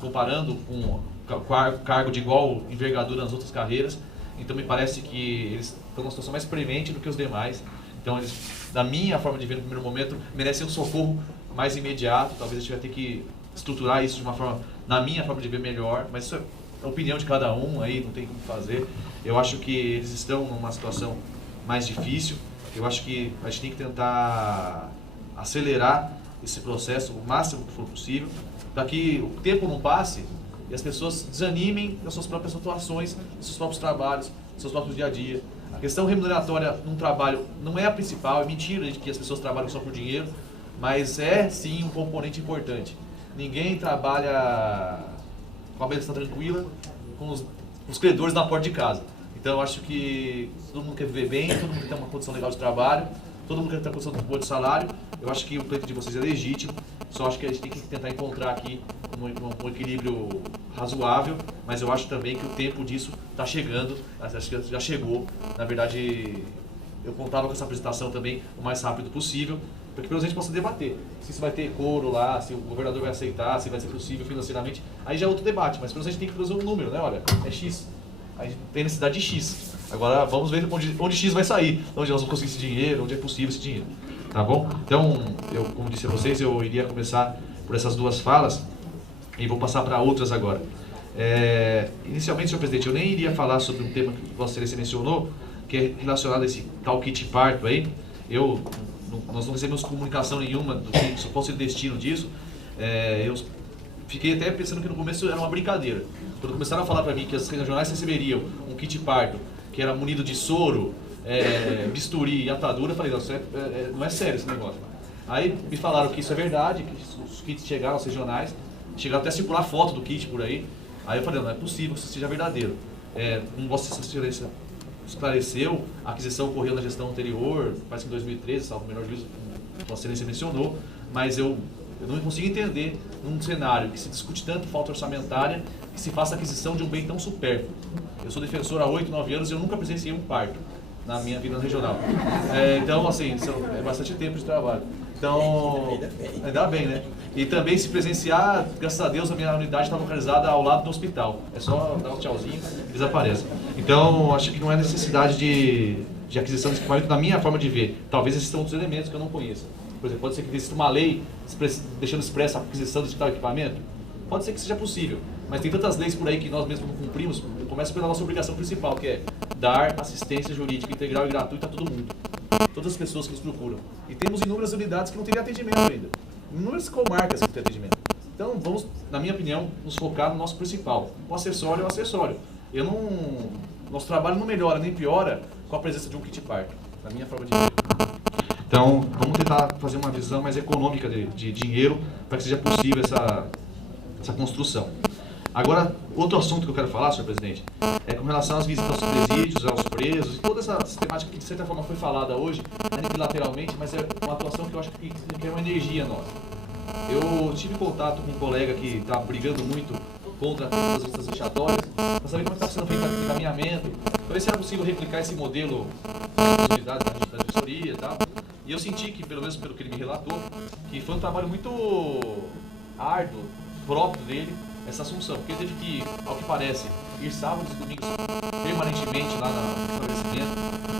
comparando com o cargo de igual envergadura nas outras carreiras. Então me parece que eles estão numa situação mais premente do que os demais. Então eles, da minha forma de ver no primeiro momento, merecem um socorro mais imediato. Talvez a gente vai ter que estruturar isso de uma forma, na minha forma de ver, melhor, mas isso é a opinião de cada um, aí não tem como fazer. Eu acho que eles estão numa situação mais difícil. Eu acho que a gente tem que tentar acelerar esse processo o máximo que for possível, para que o tempo não passe e as pessoas desanimem das suas próprias atuações, dos seus próprios trabalhos, dos seus próprios dia a dia. A questão remuneratória num trabalho não é a principal, é mentira de que as pessoas trabalham só por dinheiro, mas é sim um componente importante. Ninguém trabalha com a cabeça tranquila com os credores na porta de casa. Então eu acho que todo mundo quer viver bem, todo mundo quer ter uma condição legal de trabalho, todo mundo quer ter uma condição boa de salário. Eu acho que o pleito de vocês é legítimo, só acho que a gente tem que tentar encontrar aqui um equilíbrio razoável, mas eu acho também que o tempo disso está chegando, acho que já chegou. Na verdade, eu contava com essa apresentação também o mais rápido possível, para que a gente possa debater se isso vai ter coro lá, se o governador vai aceitar, se vai ser possível financeiramente. Aí já é outro debate, mas pelo menos a gente tem que trazer um número, né? Olha, é X, a gente tem necessidade de X. Agora vamos ver onde X vai sair, onde nós vamos conseguir esse dinheiro, onde é possível esse dinheiro. Tá bom? Então, como disse a vocês, eu iria começar por essas duas falas e vou passar para outras agora. Inicialmente, senhor presidente, eu nem iria falar sobre um tema que Vossa Excelência mencionou, que é relacionado a esse tal kit parto aí. Nós não recebemos comunicação nenhuma do que fosse o destino disso. Eu fiquei até pensando que no começo era uma brincadeira. Quando começaram a falar para mim que as regionais receberiam um kit parto que era munido de soro, bisturi e atadura, eu falei, não é sério esse negócio. Aí me falaram que isso é verdade, que os kits chegaram aos regionais, chegaram até a circular foto do kit por aí. Aí eu falei, não é possível que isso seja verdadeiro. Como Vossa Excelência esclareceu, a aquisição ocorreu na gestão anterior, parece que em 2013, salvo o menor juízo, como Vossa Excelência mencionou, mas eu não consigo entender num cenário que se discute tanto falta orçamentária, que se faça a aquisição de um bem tão supérfluo. Eu sou defensor há 8, 9 anos e eu nunca presenciei um parto na minha vida regional. Então, assim, é bastante tempo de trabalho. Então, ainda bem, né? E também se presenciar, graças a Deus, a minha unidade está localizada ao lado do hospital. É só dar um tchauzinho e desaparece. Então, acho que não é necessidade de de aquisição de equipamento, na minha forma de ver. Talvez existam outros elementos que eu não conheça. Por exemplo, pode ser que exista uma lei deixando expressa a aquisição de tal equipamento. Pode ser que seja possível, mas tem tantas leis por aí que nós mesmos não cumprimos. Começa pela nossa obrigação principal, que é dar assistência jurídica integral e gratuita a todo mundo. Todas as pessoas que nos procuram. E temos inúmeras unidades que não têm atendimento ainda. Inúmeras comarcas que não têm atendimento. Então, vamos, na minha opinião, nos focar no nosso principal. O acessório é o acessório. Nosso trabalho não melhora nem piora com a presença de um kit parto, na minha forma de ver. Então, vamos tentar fazer uma visão mais econômica de dinheiro para que seja possível essa construção. Agora, outro assunto que eu quero falar, senhor presidente, é com relação às visitas aos presídios, aos presos, e toda essa temática que de certa forma foi falada hoje, bilateralmente, mas é uma atuação que eu acho que requer uma energia nossa. Eu tive contato com um colega que está brigando muito contra as visitas vexatórias, para saber como está sendo feito o encaminhamento, para ver se era possível replicar esse modelo das unidades da defensoria e tal. E eu senti que, pelo menos pelo que ele me relatou, que foi um trabalho muito árduo, próprio dele, essa assunção, porque ele teve que, ao que parece, ir sábados e domingos permanentemente lá no estabelecimento.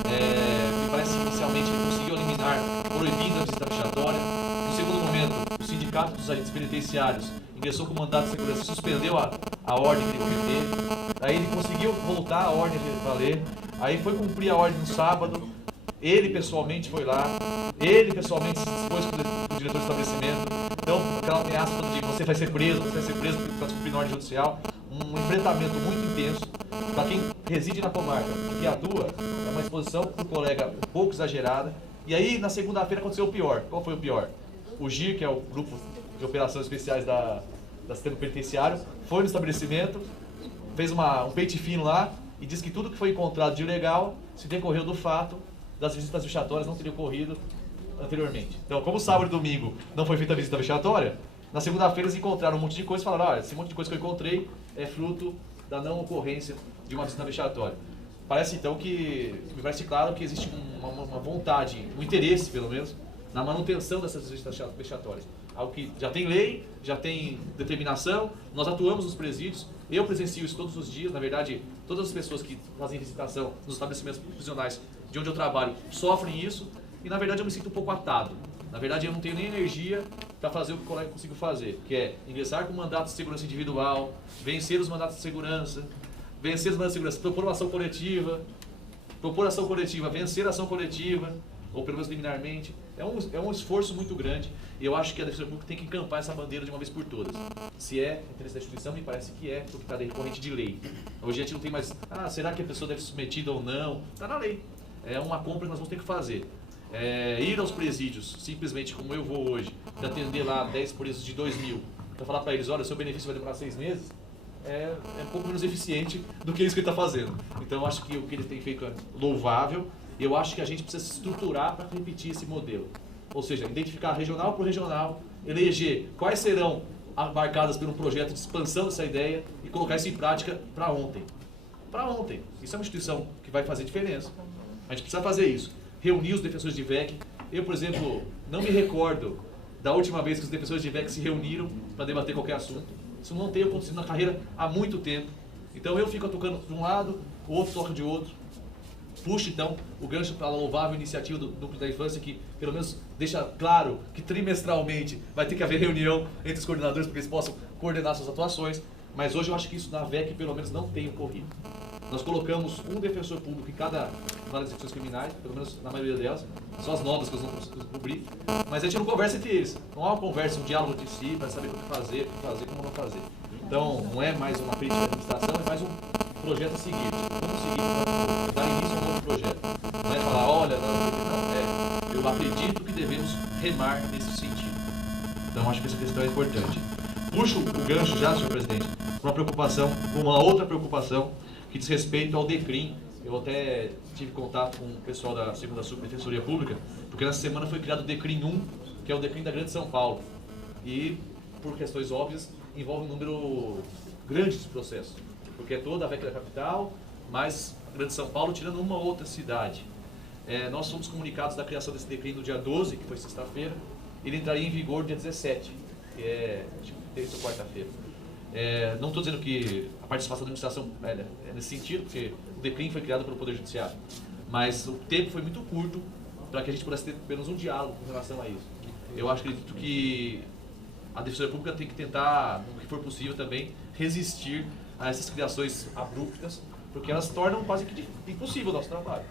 Me parece que inicialmente ele conseguiu eliminar, proibindo a visita vexatória. No segundo momento, o sindicato dos agentes penitenciários ingressou com o mandato de segurança, suspendeu a ordem que ele cometeu. Aí ele conseguiu voltar a ordem a valer. Aí foi cumprir a ordem no sábado. Ele pessoalmente foi lá. Ele pessoalmente se dispôs com o diretor do estabelecimento. Então, aquela ameaça de você vai ser preso para cumprir a ordem judicial. Um enfrentamento muito intenso. Para quem reside na comarca e que atua, é uma exposição para o colega um pouco exagerada. E aí, na segunda-feira, aconteceu o pior. Qual foi o pior? O GIR, que é o Grupo de Operações Especiais da Sistema Penitenciário, foi no estabelecimento, fez um peite fino lá e disse que tudo que foi encontrado de ilegal se decorreu do fato das visitas vexatórias não teriam ocorrido anteriormente. Então, como sábado e domingo não foi feita a visita vexatória, na segunda-feira eles encontraram um monte de coisa e falaram: olha, esse monte de coisa que eu encontrei é fruto da não ocorrência de uma visita vexatória. Parece então me parece claro que existe uma vontade, um interesse pelo menos, na manutenção dessas visitas vexatórias. Algo que já tem lei, já tem determinação, nós atuamos nos presídios, eu presencio isso todos os dias, na verdade, todas as pessoas que fazem visitação nos estabelecimentos prisionais de onde eu trabalho sofrem isso, e na verdade eu me sinto um pouco atado. Na verdade eu não tenho nem energia para fazer o que o colega consigo fazer, que é ingressar com mandato de segurança individual, vencer os mandatos de segurança, propor uma ação coletiva, vencer a ação coletiva, ou pelo menos liminarmente. É um esforço muito grande, e eu acho que a Defesa Pública tem que encampar essa bandeira de uma vez por todas. Se é interesse da instituição, me parece que é, porque está decorrente de lei. Hoje a gente não tem mais, será que a pessoa deve ser submetida ou não? Está na lei. É uma compra que nós vamos ter que fazer. Ir aos presídios, simplesmente como eu vou hoje, de atender lá 10 presos de 2.000, para falar para eles: olha, seu benefício vai demorar 6 meses, é um pouco menos eficiente do que isso que ele está fazendo. Então eu acho que o que ele tem feito é louvável. Eu acho que a gente precisa se estruturar para repetir esse modelo. Ou seja, identificar regional por regional, eleger quais serão abarcadas por um projeto de expansão dessa ideia e colocar isso em prática para ontem. Para ontem. Isso é uma instituição que vai fazer diferença. A gente precisa fazer isso. Reunir os defensores de VEC. Eu, por exemplo, não me recordo da última vez que os defensores de VEC se reuniram para debater qualquer assunto. Isso não tem acontecido na carreira há muito tempo. Então eu fico tocando de um lado, o outro toca de outro. Puxa, então, o gancho para a louvável iniciativa do Núcleo da Infância, que pelo menos deixa claro que trimestralmente vai ter que haver reunião entre os coordenadores para que eles possam coordenar suas atuações, mas hoje eu acho que isso na VEC pelo menos não tem ocorrido. Nós colocamos um defensor público em cada uma das instituições criminais, pelo menos na maioria delas, só as novas que nós não conseguimos cobrir, mas a gente não conversa entre eles. Não há uma conversa, um diálogo entre si para saber o que fazer, como não fazer. Então, não é mais uma crítica à administração, é mais um projeto a seguir. Vamos seguir, dar início a um outro projeto. Não é falar: olha, não, eu acredito que devemos remar nesse sentido. Então, acho que essa questão é importante. Puxo o gancho já, senhor presidente, para uma outra preocupação que diz respeito ao DECRIM. Eu até tive contato com o pessoal da 2ª Subdefensoria Pública, porque nessa semana foi criado o DECRIM 1, que é o DECRIM da Grande São Paulo. E, por questões óbvias, envolve um número grande de processos, porque é toda a VEC da capital, mas a Grande São Paulo tirando uma outra cidade. Nós fomos comunicados da criação desse DECRIM no dia 12, que foi sexta-feira. Ele entraria em vigor dia 17, que é terça ou quarta-feira. Não estou dizendo que a participação da administração é nesse sentido, porque o DECRIM foi criado pelo Poder Judiciário. mas o tempo foi muito curto para que a gente pudesse ter pelo menos um diálogo com relação a isso. Eu acredito que a Defensoria Pública tem que tentar, no que for possível também, resistir a essas criações abruptas, porque elas tornam quase que impossível o nosso trabalho.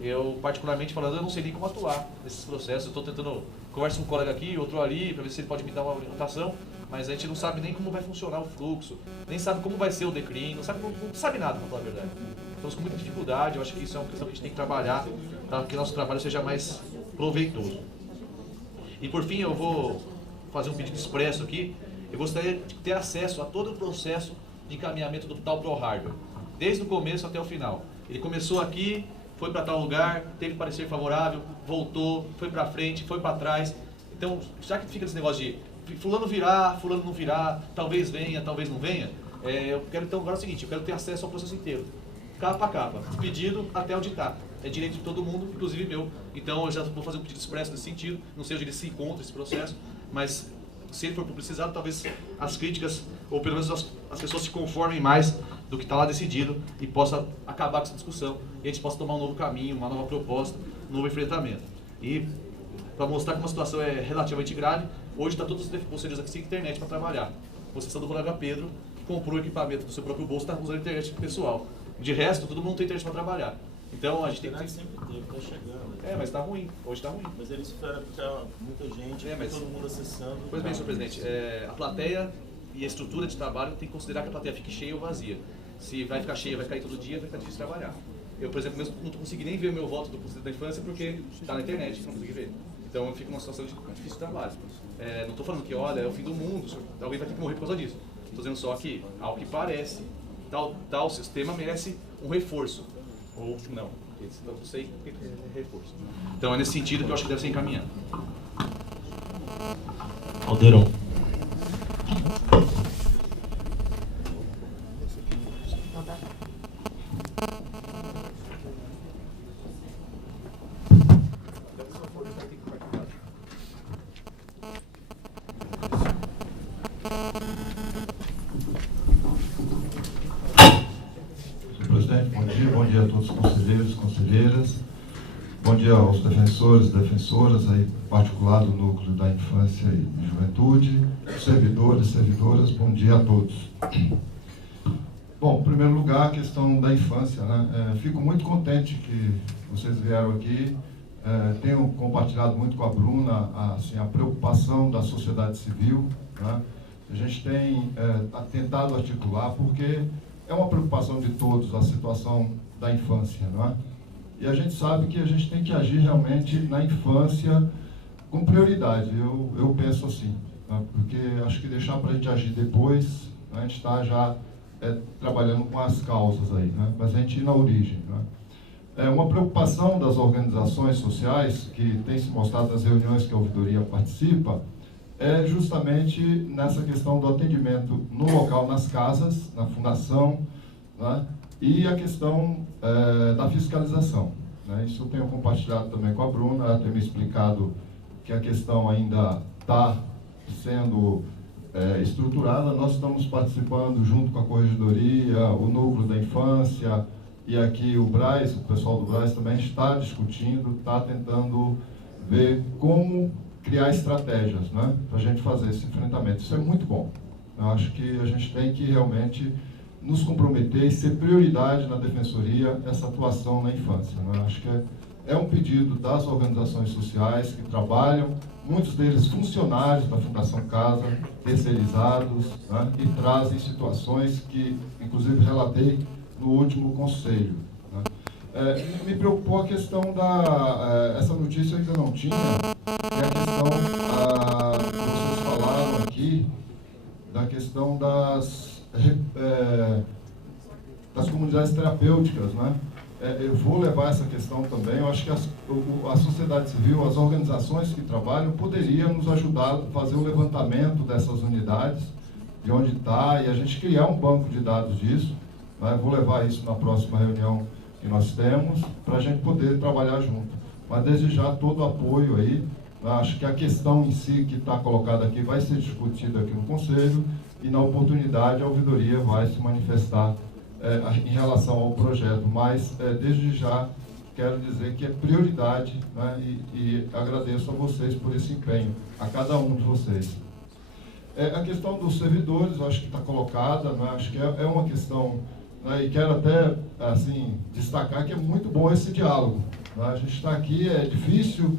Eu, particularmente falando, eu não sei nem como atuar nesses processos. Eu estou tentando, converso com um colega aqui, outro ali, para ver se ele pode me dar uma orientação, mas a gente não sabe nem como vai funcionar o fluxo, nem sabe como vai ser o declínio, não sabe nada, para falar a verdade. Estamos com muita dificuldade, eu acho que isso é uma questão que a gente tem que trabalhar para que o nosso trabalho seja mais proveitoso. E por fim, eu vou fazer um pedido expresso aqui. Eu gostaria de ter acesso a todo o processo de encaminhamento do tal ProHardware, desde o começo até o final. Ele começou aqui, foi para tal lugar, teve parecer favorável, voltou, foi para frente, foi para trás. Então, já que fica esse negócio de fulano virá, fulano não virá, talvez venha, talvez não venha, eu quero então agora é o seguinte, eu quero ter acesso ao processo inteiro, capa a capa, pedido até onde está. É direito de todo mundo, inclusive meu. Então eu já vou fazer um pedido expresso nesse sentido, não sei onde ele se encontra esse processo, mas se ele for publicizado, talvez as críticas, ou pelo menos as pessoas se conformem mais do que está lá decidido e possa acabar com essa discussão e a gente possa tomar um novo caminho, uma nova proposta, um novo enfrentamento. E para mostrar que uma situação é relativamente grave, hoje está todos os conselheiros aqui sem internet para trabalhar. Com exceção do colega Pedro, que comprou o equipamento do seu próprio bolso e está usando a internet pessoal. De resto, todo mundo tem internet para trabalhar. Então a gente tem que... sempre teve, está chegando. Mas está ruim, hoje está ruim. Mas ele espera ficar muita gente, mas todo mundo acessando. Pois bem, senhor presidente, a plateia e a estrutura de trabalho tem que considerar que a plateia fique cheia ou vazia. Se vai ficar cheia, vai cair todo dia, vai ficar difícil trabalhar. Eu, por exemplo, mesmo não consegui nem ver o meu voto do Conselho da Infância porque está na internet, não consegui ver. Então eu fico numa situação de difícil trabalho. Não estou falando que, olha, é o fim do mundo, alguém vai ter que morrer por causa disso. Estou dizendo só que, ao que parece, tal sistema merece um reforço. Ou não, eu não sei o que é reforço. Então é nesse sentido que eu acho que deve ser encaminhado. Aldeirão. Bom dia a todos os conselheiros e conselheiras. Bom dia aos defensores e defensoras, aí, particular do Núcleo da Infância e Juventude, servidores e servidoras, bom dia a todos. Bom, em primeiro lugar, a questão da infância, né? Fico muito contente que vocês vieram aqui, tenho compartilhado muito com a Bruna assim, a preocupação da sociedade civil, né? A gente tem tentado articular, porque é uma preocupação de todos a situação da infância, não é? E a gente sabe que a gente tem que agir realmente na infância com prioridade. Eu penso assim, né? Porque acho que deixar para a gente agir depois, a gente está já trabalhando com as causas aí, né? Mas a gente ir na origem, né? Uma preocupação das organizações sociais, que tem se mostrado nas reuniões que a ouvidoria participa, é justamente nessa questão do atendimento no local, nas casas, na fundação, né? E a questão da fiscalização, né? Isso eu tenho compartilhado também com a Bruna, ela tem me explicado que a questão ainda está sendo estruturada. Nós estamos participando junto com a Corregedoria, o Núcleo da Infância e aqui o Braz, o pessoal do Braz também está discutindo, está tentando ver como criar estratégias, né, para a gente fazer esse enfrentamento. Isso é muito bom. Eu acho que a gente tem que realmente nos comprometer e ser prioridade na Defensoria essa atuação na infância, né? Acho que é um pedido das organizações sociais que trabalham, muitos deles funcionários da Fundação Casa, terceirizados, né, e trazem situações que, inclusive, relatei no último conselho, né. Me preocupou a questão essa notícia eu ainda não tinha, que é a questão que vocês falaram aqui, da questão das comunidades terapêuticas, né? Eu vou levar essa questão também. Eu acho que a sociedade civil, as organizações que trabalham, poderiam nos ajudar a fazer o levantamento dessas unidades, de onde está, e a gente criar um banco de dados disso, né? Eu vou levar isso na próxima reunião que nós temos, para a gente poder trabalhar junto. Mas desde já todo o apoio aí, né? Acho que a questão em si que está colocada aqui vai ser discutida aqui no Conselho, e na oportunidade a ouvidoria vai se manifestar em relação ao projeto, mas desde já quero dizer que é prioridade, né? E agradeço a vocês por esse empenho, a cada um de vocês. A questão dos servidores, eu acho que está colocada, né? Acho que é uma questão, né? E quero até assim, destacar que é muito bom esse diálogo, né? A gente está aqui, é difícil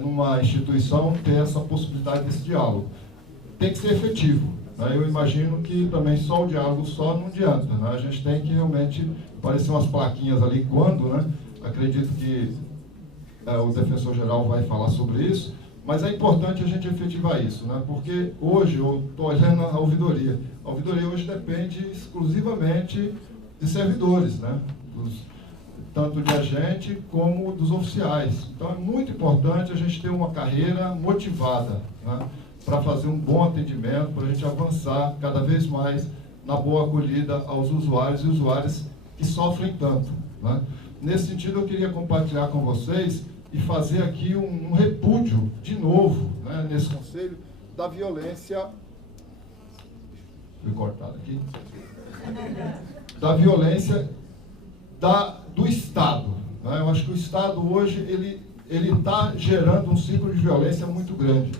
numa instituição ter essa possibilidade desse diálogo. Tem que ser efetivo, né? Eu imagino que também só o diálogo só não adianta, né? A gente tem que realmente aparecer umas plaquinhas ali quando, né? Acredito que o defensor-geral vai falar sobre isso, mas é importante a gente efetivar isso, né? Porque hoje, eu estou olhando a ouvidoria hoje depende exclusivamente de servidores, né? Tanto de agente como dos oficiais. Então é muito importante a gente ter uma carreira motivada, né? Para fazer um bom atendimento, para a gente avançar cada vez mais na boa acolhida aos usuários e usuárias que sofrem tanto, né? Nesse sentido, eu queria compartilhar com vocês e fazer aqui um repúdio, de novo, né, nesse conselho, da violência... Fui cortado aqui. Da violência do Estado, né? Eu acho que o Estado hoje, ele está gerando um ciclo de violência muito grande.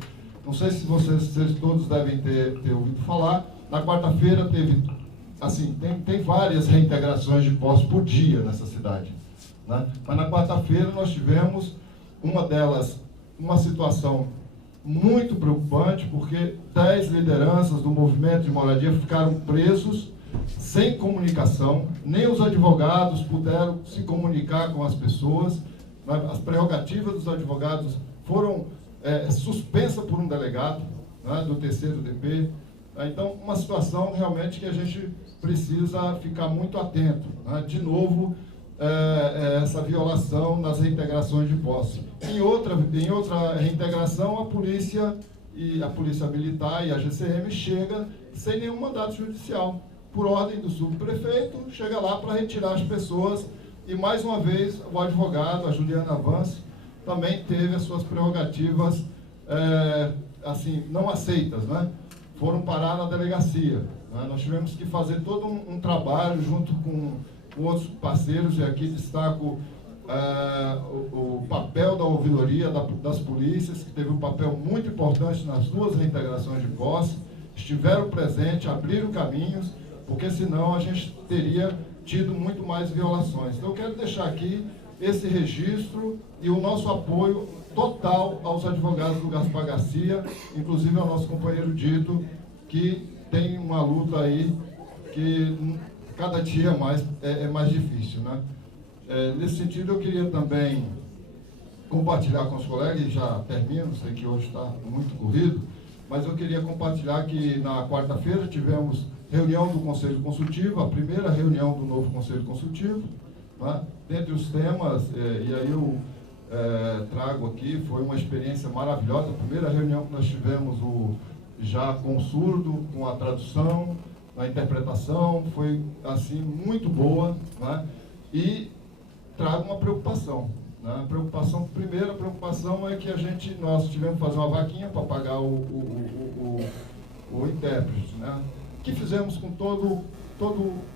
Não sei se vocês todos devem ter ouvido falar. Na quarta-feira teve, assim, tem várias reintegrações de posse por dia nessa cidade, né? Mas na quarta-feira nós tivemos uma delas, uma situação muito preocupante, porque 10 lideranças do movimento de moradia ficaram presos, sem comunicação, nem os advogados puderam se comunicar com as pessoas, né? As prerrogativas dos advogados foram suspensas por um delegado, né, do terceiro DP. Então, uma situação realmente que a gente precisa ficar muito atento, né? De novo, essa violação nas reintegrações de posse. Em outra reintegração, a polícia militar e a GCM chega sem nenhum mandato judicial, por ordem do subprefeito, chega lá para retirar as pessoas, e mais uma vez o advogado, a Juliana Vance, também teve as suas prerrogativas assim, não aceitas, né? Foram parar na delegacia, né? Nós tivemos que fazer todo um trabalho junto com outros parceiros, e aqui destaco o papel da ouvidoria das polícias, que teve um papel muito importante nas duas reintegrações de posse, estiveram presentes, abriram caminhos, porque senão a gente teria tido muito mais violações. Então eu quero deixar aqui esse registro e o nosso apoio total aos advogados do Gaspar Garcia, inclusive ao nosso companheiro Dito, que tem uma luta aí que cada dia é mais difícil, né? Nesse sentido, eu queria também compartilhar com os colegas, e já termino, sei que hoje está muito corrido, mas eu queria compartilhar que na quarta-feira tivemos reunião do Conselho Consultivo, a primeira reunião do novo Conselho Consultivo, né? Dentre os temas, e aí eu trago aqui, foi uma experiência maravilhosa. A primeira reunião que nós tivemos já com o surdo, com a tradução, a interpretação, foi assim muito boa, né? E trago uma preocupação, né? Primeira preocupação é que nós tivemos que fazer uma vaquinha para pagar o intérprete, né? Que fizemos com todo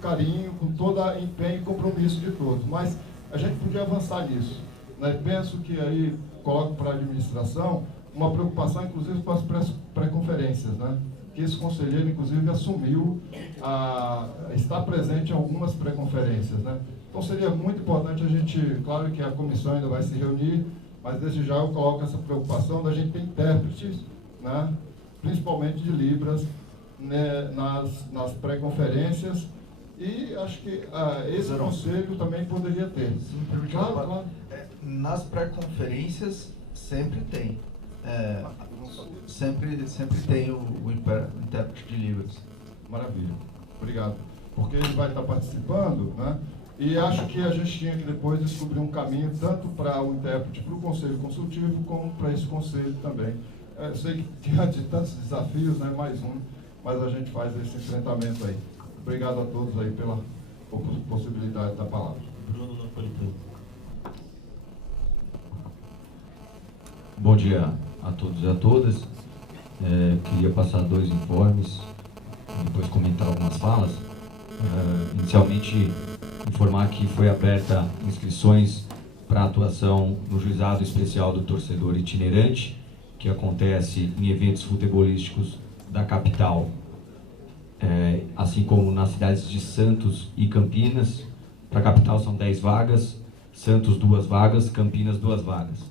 carinho, com todo empenho e compromisso de todos, mas a gente podia avançar nisso, né? Penso que aí coloco para a administração uma preocupação, inclusive, com as pré-conferências, né? Que esse conselheiro, inclusive, assumiu estar presente em algumas pré-conferências, né? Então seria muito importante a gente, claro que a comissão ainda vai se reunir, mas desde já eu coloco essa preocupação da gente ter intérpretes, né? Principalmente de Libras, né? nas pré-conferências, e acho que esse conselho também poderia ter. Claro. Nas pré-conferências sempre tem. Sempre tem o intérprete de Libras. Maravilha, obrigado. Porque ele vai estar participando, né? E acho que a gente tinha que depois descobrir um caminho tanto para o intérprete, para o Conselho Consultivo, como para esse conselho também. Eu sei que diante de tantos desafios, né, mais um, mas a gente faz esse enfrentamento aí. Obrigado a todos aí pela possibilidade da palavra. Bruno Napolitano. Bom dia a todos e a todas. Queria passar 2 informes, depois comentar algumas falas. Inicialmente, informar que foi aberta inscrições para a atuação no juizado especial do torcedor itinerante, que acontece em eventos futebolísticos da capital, assim como nas cidades de Santos e Campinas. Para a capital são 10 vagas, Santos 2 vagas, Campinas 2 vagas.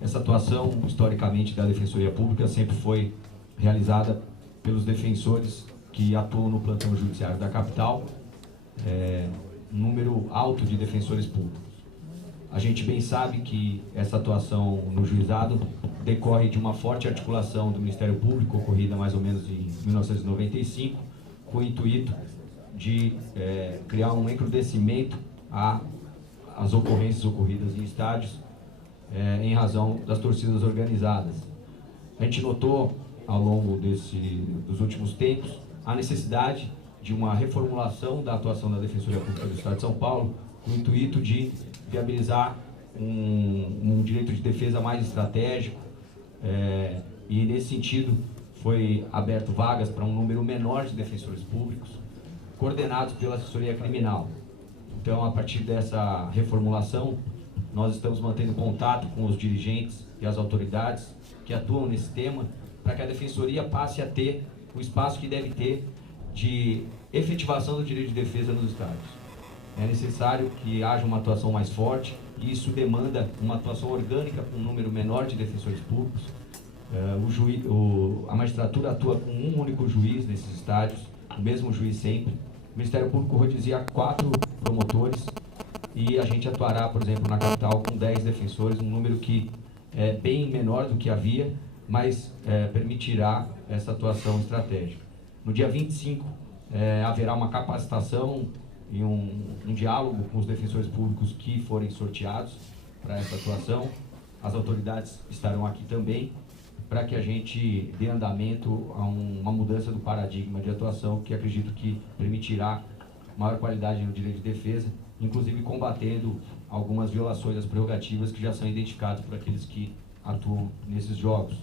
Essa atuação, historicamente, da Defensoria Pública sempre foi realizada pelos defensores que atuam no plantão judiciário da capital, um número alto de defensores públicos. A gente bem sabe que essa atuação no juizado decorre de uma forte articulação do Ministério Público, ocorrida mais ou menos em 1995, com o intuito de criar um encrudescimento às ocorrências ocorridas em estádios em razão das torcidas organizadas. A gente notou, ao longo dos últimos tempos, a necessidade de uma reformulação da atuação da Defensoria Pública do Estado de São Paulo, com o intuito de viabilizar um direito de defesa mais estratégico, e nesse sentido foi aberto vagas para um número menor de defensores públicos, coordenados pela assessoria criminal. Então, a partir dessa reformulação, nós estamos mantendo contato com os dirigentes e as autoridades que atuam nesse tema, para que a Defensoria passe a ter o espaço que deve ter de efetivação do direito de defesa nos estádios. É necessário que haja uma atuação mais forte, e isso demanda uma atuação orgânica com um número menor de defensores públicos. A magistratura atua com um único juiz nesses estádios, o mesmo juiz sempre. O Ministério Público rodizia 4 promotores, e a gente atuará, por exemplo, na capital com 10 defensores, um número que é bem menor do que havia, mas permitirá essa atuação estratégica. No dia 25, haverá uma capacitação e um diálogo com os defensores públicos que forem sorteados para essa atuação. As autoridades estarão aqui também, para que a gente dê andamento a uma mudança do paradigma de atuação, que acredito que permitirá maior qualidade no direito de defesa, inclusive combatendo algumas violações às prerrogativas que já são identificadas por aqueles que atuam nesses jogos.